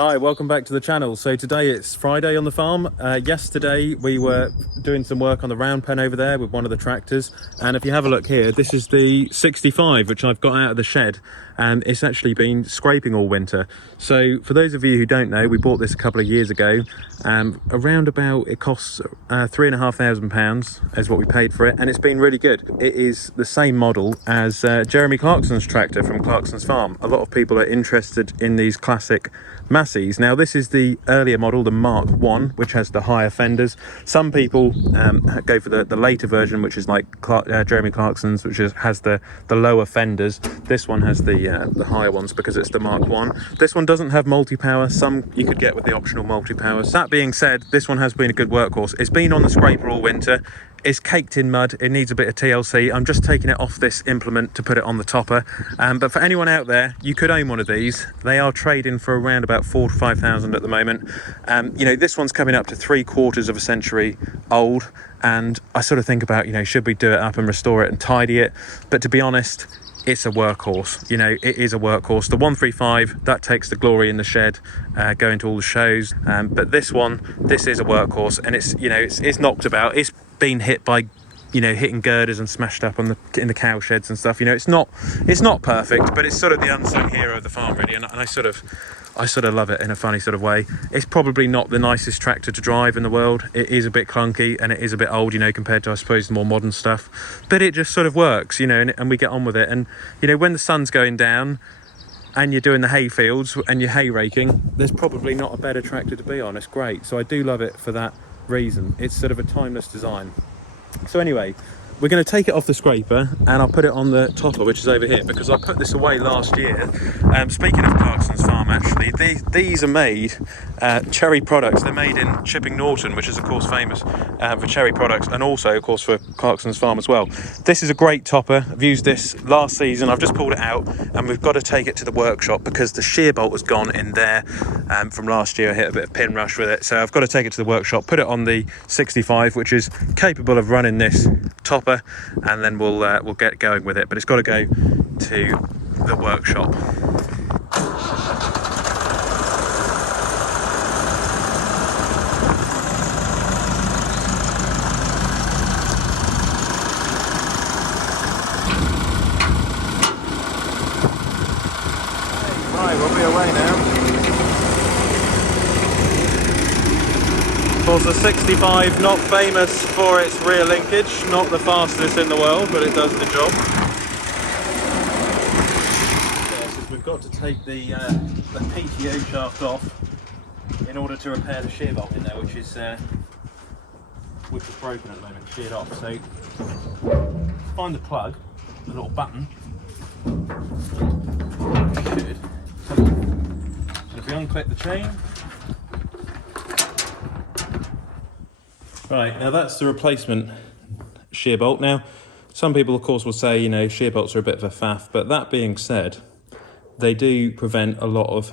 Hi, welcome back to the channel. So today it's Friday on the farm. Yesterday we were doing some work on the round pen over there with one of the tractors, and if you have a look here, this is the 65 which I've got out of the shed, and it's actually been scraping all winter. So for those of you who don't know, we bought this a couple of years ago. Around about, it costs £3,500 is what we paid for it, and it's been really good. It is the same model as Jeremy Clarkson's tractor from Clarkson'S farm. A lot of people are interested in these classic Masseys. Now this is the earlier model, the Mark 1, which has the higher fenders. Some people go for the later version, which is like Jeremy Clarkson's, which has the lower fenders. This one has the higher ones because it's the Mark 1. This one doesn't have multi-power. Some you could get with the optional multi-powers. That being said, this one has been a good workhorse. It's been on the scraper all winter. It's caked in mud. It needs a bit of TLC. I'm just taking it off this implement to put it on the topper. But for anyone out there, you could own one of these. They are trading for around about 4,000 to 5,000 at the moment. You know, this one's coming up to 3/4 of a century old, and I sort of think about, you know, should we do it up and restore it and tidy it? But to be honest, it's a workhorse. You know, it is a workhorse. The 135, that takes the glory in the shed, going to all the shows. But this one, this is a workhorse, and it's, you know, it's knocked about. It's been hit by, you know, hitting girders and smashed up on in the cow sheds and stuff. You know, it's not perfect, but it's sort of the unsung hero of the farm, really. And I sort of love it in a funny sort of way. It's probably not the nicest tractor to drive in the world. It is a bit clunky and it is a bit old, you know, compared to, I suppose, the more modern stuff. But it just sort of works, you know, and we get on with it. And, you know, when the sun's going down and you're doing the hay fields and you're hay raking, there's probably not a better tractor to be on. It's great. So I do love it for that reason. It's sort of a timeless design. So anyway, we're going to take it off the scraper and I'll put it on the topper, which is over here, because I put this away last year. Speaking of Clarkson's farm, actually, these are made cherry products. They're made in Chipping Norton, which is of course famous for cherry products, and also of course for Clarkson's farm as well. This is a great topper. I've used this last season. I've just pulled it out and we've got to take it to the workshop because the shear bolt was gone in there from last year. I hit a bit of pin rush with it, so I've got to take it to the workshop, put it on the 65, which is capable of running this topper, and then we'll get going with it. But it's got to go to the workshop. Right, we'll be away now. Of course, the 65, not famous for its rear linkage, not the fastest in the world, but it does the job. Yeah, so we've got to take the PTO shaft off in order to repair the shear bolt in there, which is broken at the moment, sheared off. So find the plug, the little button. Good. So if we unclip the chain. Right, now that's the replacement shear bolt. Now, some people of course will say, you know, shear bolts are a bit of a faff, but that being said, they do prevent a lot of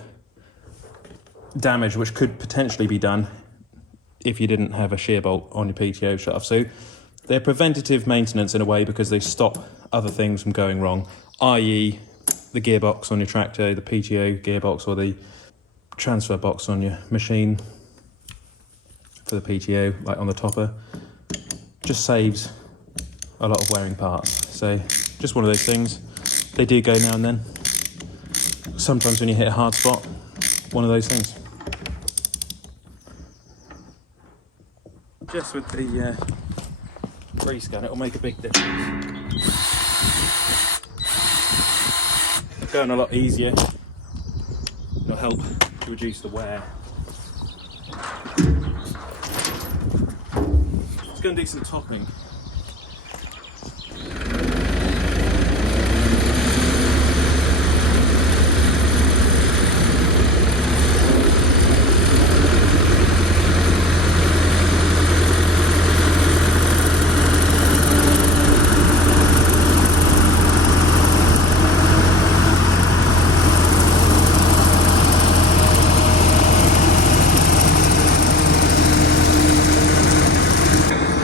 damage which could potentially be done if you didn't have a shear bolt on your PTO shaft. So they're preventative maintenance in a way because they stop other things from going wrong, i.e. the gearbox on your tractor, the PTO gearbox, or the transfer box on your machine for the PTO, like on the topper. Just saves a lot of wearing parts. So just one of those things. They do go now and then. Sometimes when you hit a hard spot, one of those things. Just with the grease gun, it'll make a big difference. It's going a lot easier. It'll help to reduce the wear. Going to do some topping.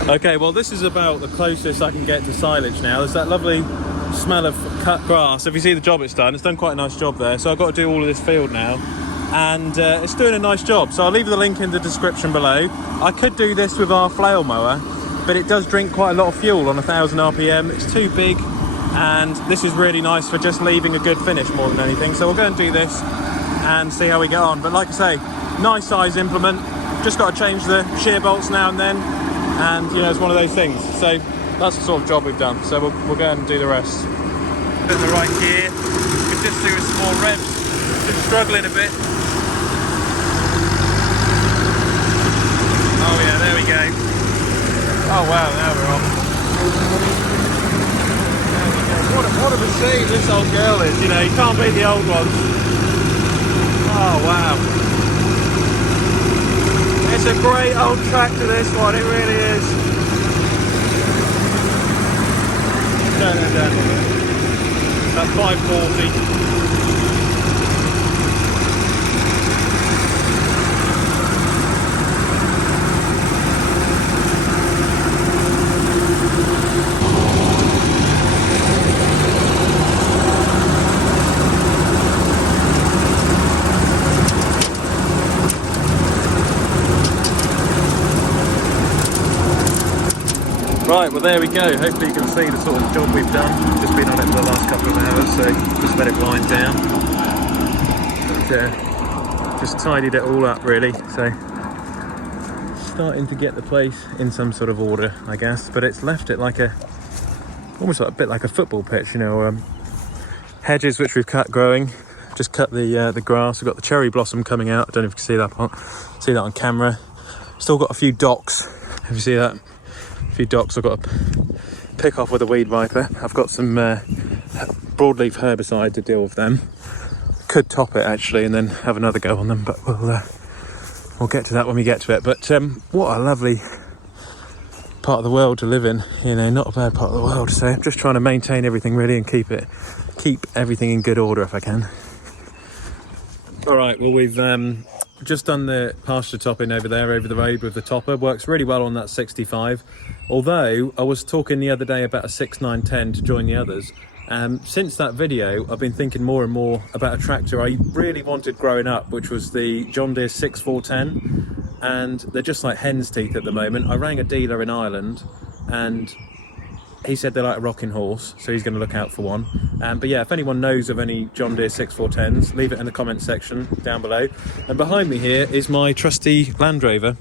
Okay, well this is about the closest I can get to silage now. There's that lovely smell of cut grass. If you see the job it's done quite a nice job there. So I've got to do all of this field now. and it's doing a nice job. So I'll leave the link in the description below. I could do this with our flail mower, but it does drink quite a lot of fuel on 1000 RPM. It's too big, and this is really nice for just leaving a good finish more than anything. So we'll go and do this and see how we get on. But like I say, nice size implement. Just got to change the shear bolts now and then, and you know, it's one of those things. So that's the sort of job we've done. So we'll go ahead and do the rest. In the right gear, we could just do a small revs. Just struggling a bit. Oh yeah, there we go. Oh wow, now we're off. What a machine this old girl is. You know, you can't beat the old ones. Oh wow. It's a great old tractor, this one, it really is. Turn that down a bit. That's 540. Right, well there we go. Hopefully you can see the sort of job we've done. Just been on it for the last couple of hours, so just let it wind down. But, just tidied it all up really. So starting to get the place in some sort of order, I guess. But it's left it like almost like a bit like a football pitch, you know. Hedges which we've cut growing. Just cut the grass. We've got the cherry blossom coming out. I don't know if you can see that on camera. Still got a few docks. If you see that. A few docks I've got to pick off with a weed viper. I've got some broadleaf herbicide to deal with them. Could top it actually and then have another go on them, but we'll get to that when we get to it. But what a lovely part of the world to live in, you know, not a bad part of the world. So I'm just trying to maintain everything really and keep everything in good order if I can. All right, well we've just done the pasture topping over there over the road with the topper. Works really well on that 65, although I was talking the other day about a 6910 to join the others. Since that video I've been thinking more and more about a tractor I really wanted growing up, which was the John Deere 6410, and they're just like hen's teeth at the moment. I rang a dealer in Ireland and he said they're like a rocking horse, so he's going to look out for one. But yeah, if anyone knows of any John Deere 6410s, leave it in the comment section down below. And behind me here is my trusty Land Rover,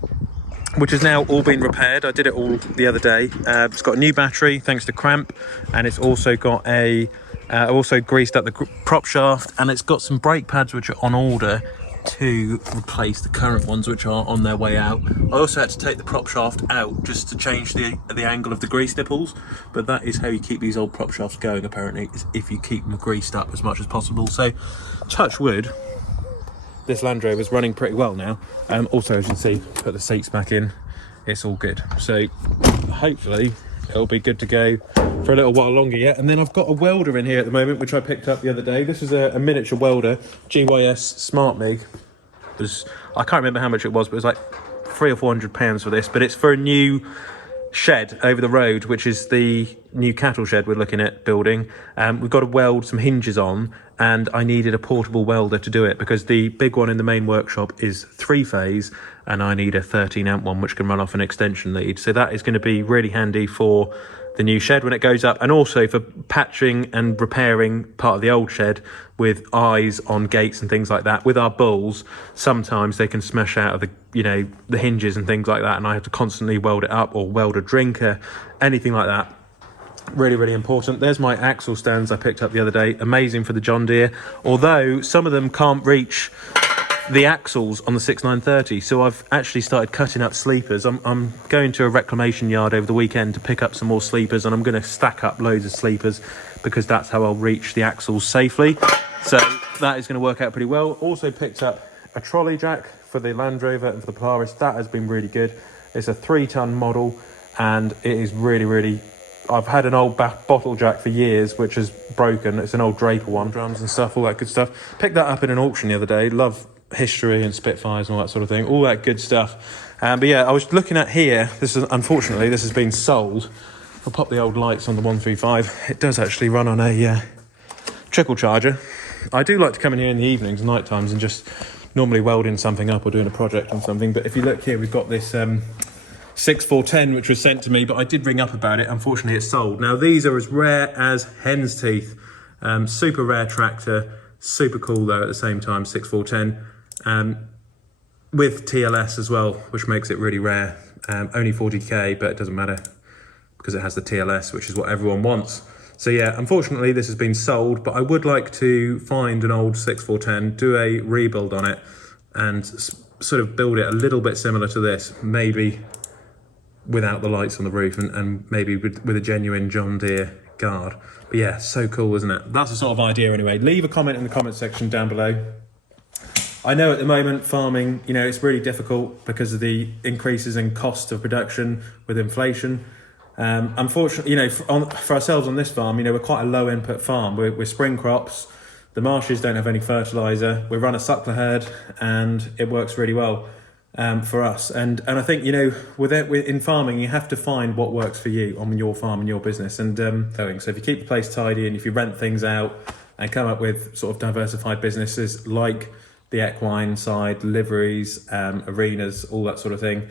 which has now all been repaired. I did it all the other day. It's got a new battery thanks to Cramp, and it's also got I also greased up the prop shaft, and it's got some brake pads which are on order to replace the current ones which are on their way out. I also had to take the prop shaft out just to change the angle of the grease nipples, but that is how you keep these old prop shafts going apparently, is if you keep them greased up as much as possible. So touch wood, this Land Rover is running pretty well now. Also, as you can see, put the seats back in, it's all good. So hopefully it'll be good to go for a little while longer yet. And then I've got a welder in here at the moment, which I picked up the other day. This is a miniature welder, GYS Smart MIG. I can't remember how much it was, but it was like £300 or £400 for this. But it's for a new shed over the road, which is the new cattle shed we're looking at building. We've got to weld some hinges on, and I needed a portable welder to do it because the big one in the main workshop is 3-phase, and I need a 13 amp one which can run off an extension lead. So that is going to be really handy for the new shed when it goes up, and also for patching and repairing part of the old shed with eyes on gates and things like that. With our bulls, sometimes they can smash out of the hinges and things like that, and I have to constantly weld it up or weld a drinker, anything like that. Really, really important. There's my axle stands I picked up the other day. Amazing for the John Deere, although some of them can't reach the axles on the 6930, so I've actually started cutting up sleepers. I'm going to a reclamation yard over the weekend to pick up some more sleepers, and I'm going to stack up loads of sleepers because that's how I'll reach the axles safely. So that is going to work out pretty well. Also picked up a trolley jack for the Land Rover and for the Polaris. That has been really good. It's a 3-ton model, and it is really, really... I've had an old bottle jack for years which is broken. It's an old Draper one, drums and stuff, all that good stuff. Picked that up in an auction the other day. Love history and Spitfires and all that sort of thing, all that good stuff. But yeah, I was looking at here, unfortunately this has been sold. I'll pop the old lights on the 135. It does actually run on a trickle charger. I do like to come in here in the evenings and night times and just normally welding something up or doing a project on something. But if you look here, we've got this 6410, which was sent to me, but I did ring up about it. Unfortunately, it's sold. Now, these are as rare as hen's teeth. Super rare tractor, super cool though at the same time, 6410. With TLS as well, which makes it really rare. Only 40k, but it doesn't matter because it has the TLS, which is what everyone wants. So yeah, unfortunately this has been sold, but I would like to find an old 6410, do a rebuild on it, and sort of build it a little bit similar to this, maybe without the lights on the roof, and maybe with a genuine John Deere guard. But yeah, so cool, isn't it? That's the sort of idea anyway. Leave a comment in the comment section down below. I know at the moment farming, you know, it's really difficult because of the increases in cost of production with inflation. Unfortunately, you know, for ourselves on this farm, you know, we're quite a low input farm. We're spring crops. The marshes don't have any fertilizer. We run a suckler herd, and it works really well for us. And I think, you know, in farming, you have to find what works for you on your farm and your business. And so if you keep the place tidy and if you rent things out and come up with sort of diversified businesses like the equine side, liveries, arenas, all that sort of thing,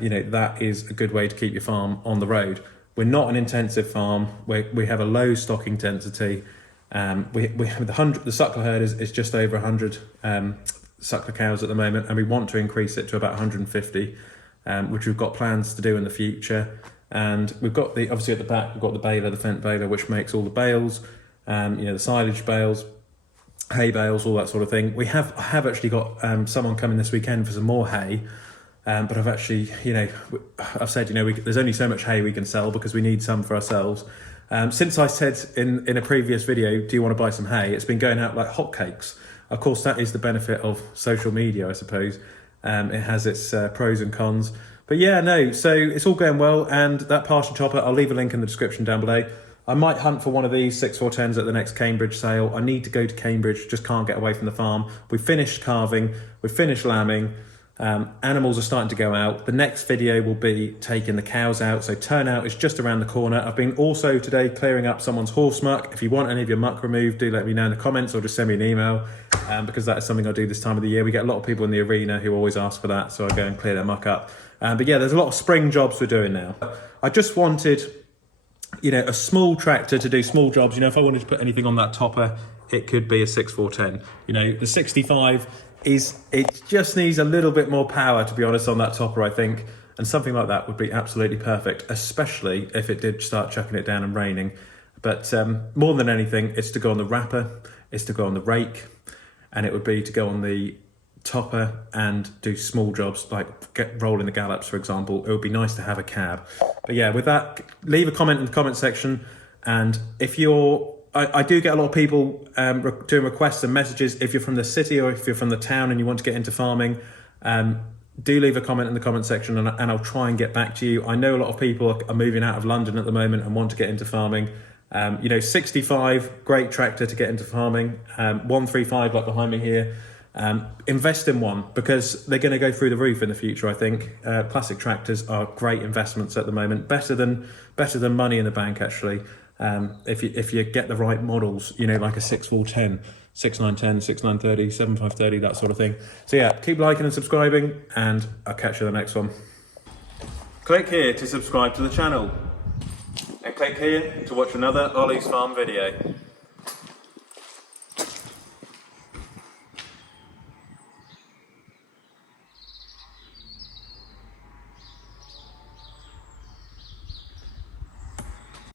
you know, that is a good way to keep your farm on the road. We're not an intensive farm. We have a low stocking density. We have the suckler herd is just over 100 suckler cows at the moment, and we want to increase it to about 150, which we've got plans to do in the future. And we've got obviously at the back, we've got the baler, the Fendt baler, which makes all the bales, you know, the silage bales, hay bales, all that sort of thing. I have actually got someone coming this weekend for some more hay. But I've actually, you know, I've said, you know, there's only so much hay we can sell because we need some for ourselves. Since I said in a previous video, do you want to buy some hay? It's been going out like hotcakes. Of course, that is the benefit of social media, I suppose. It has its pros and cons. But yeah, no, so it's all going well. And that pasture chopper, I'll leave a link in the description down below. I might hunt for one of these 6410s at the next Cambridge sale. I need to go to Cambridge, just can't get away from the farm. We've finished calving, we've finished lambing. Animals are starting to go out. The next video will be taking the cows out, so turnout is just around the corner. I've been also today clearing up someone's horse muck. If you want any of your muck removed, do let me know in the comments or just send me an email, because that is something I do this time of the year. We get a lot of people in the arena who always ask for that, so I go and clear their muck up. But yeah, there's a lot of spring jobs we're doing now. I just wanted, you know, a small tractor to do small jobs. You know, if I wanted to put anything on that topper, it could be a 6410. You know, the 65 it just needs a little bit more power, to be honest, on that topper, I think, and something like that would be absolutely perfect, especially if it did start chucking it down and raining. But more than anything, it's to go on the wrapper, it's to go on the rake, and it would be to go on the topper and do small jobs like rolling the gallops, for example. It would be nice to have a cab. But yeah, with that, leave a comment in the comment section, and if you're I do get a lot of people doing requests and messages. If you're from the city or if you're from the town and you want to get into farming, do leave a comment in the comment section, and I'll try and get back to you. I know a lot of people are moving out of London at the moment and want to get into farming. You know, 65, great tractor to get into farming. 135 like behind me here. Invest in one because they're going to go through the roof in the future, I think. Classic tractors are great investments at the moment, better than money in the bank, actually. If you get the right models, you know, like a 6410, 6910, 6930, 7530, that sort of thing. So yeah, keep liking and subscribing, and I'll catch you in the next one. Click here to subscribe to the channel, and click here to watch another Olly's Farm video.